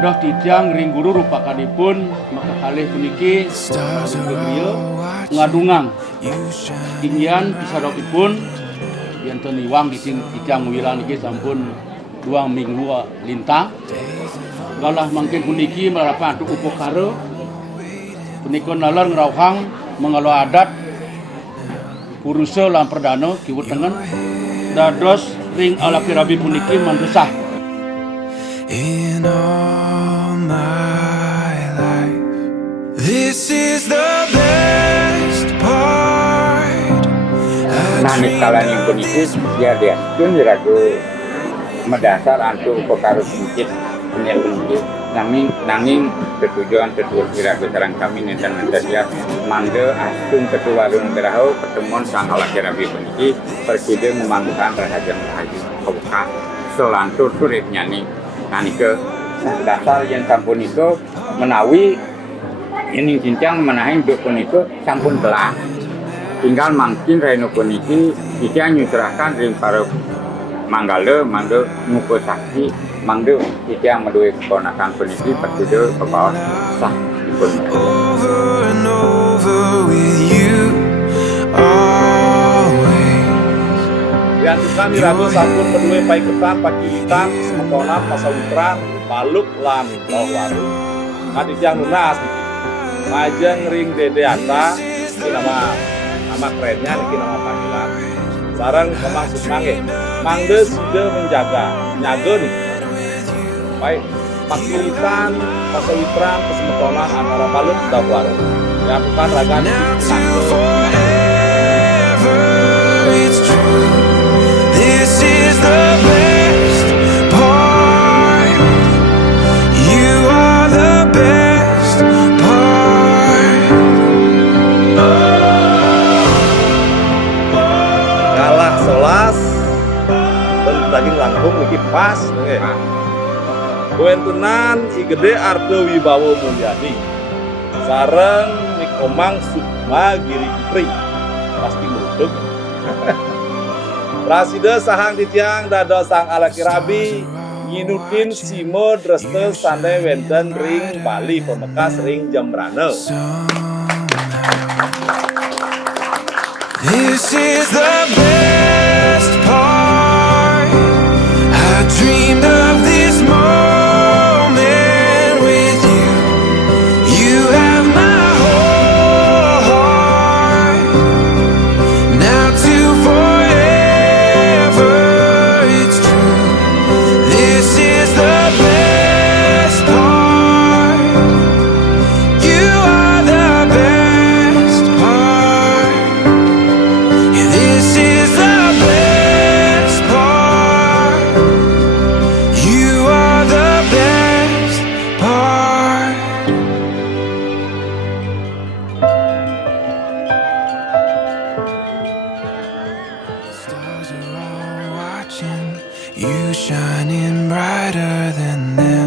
dados titiang ring guru rupakanipun maka kalih puniki beliau ngadungang ingyan pisadokipun yen liwang titiang wilang niki sampun 2 minggu lintang galah mangkin puniki melarapan untuk upokara punika nalar ngrauhang mengalo adat purusa lan perdana kiwut tengen dados ring alakirabi puniki mandesah. In all my life, this is the best part. Nah, nikalan yang puniki biar dia kun diragu medasar antu perkara sedikit punya puniki nanging ketujuan diragu sareng kami nenten mendasia mangga astung ketuwarun berahau pertemuan sang alakirabi puniki presiden memanggukan rahaja kebuka selantur surit nyanyi. Nah nike dasar yang sampun itu menawi ini cincang menahin dukun itu sampun telah tinggal mangkin reno puniki jika nyusrahkan ring para manggale mangga ngumpul saksi mangga jika medue keponakan puniki pertujuh ke bawah sah dipun Diantukan diragu sampun kedua paiketan pakilitan semekonan pasawitran baluk lan waru kaditiang lunas majeng ring dede ata ini nama kerennya ini nama panggilan sareng kemang susmange mangde sudah menjaga nyaga nih baik pakilitan pasawitran semekonan antara baluk dan waru diantukan ragan This is the best part. You are the best part. Kalah selas daging langkung iki pas nge. Kuentunan igede Arto Wibawa Mulyadi sareng Nikomang Sukma Giri Putri pasti mudug. Prasida sahang titiang dados sang alakirabi nginutin simo dreste sane wenten ring Bali pemekas ring Jembrana. This is the best part. I dreamed of this moment with you. You have my whole heart. Now to forever it's true. This is the best part. You are the best part. This is the best part. You are the best part. Stars are all watching you shining brighter than ever.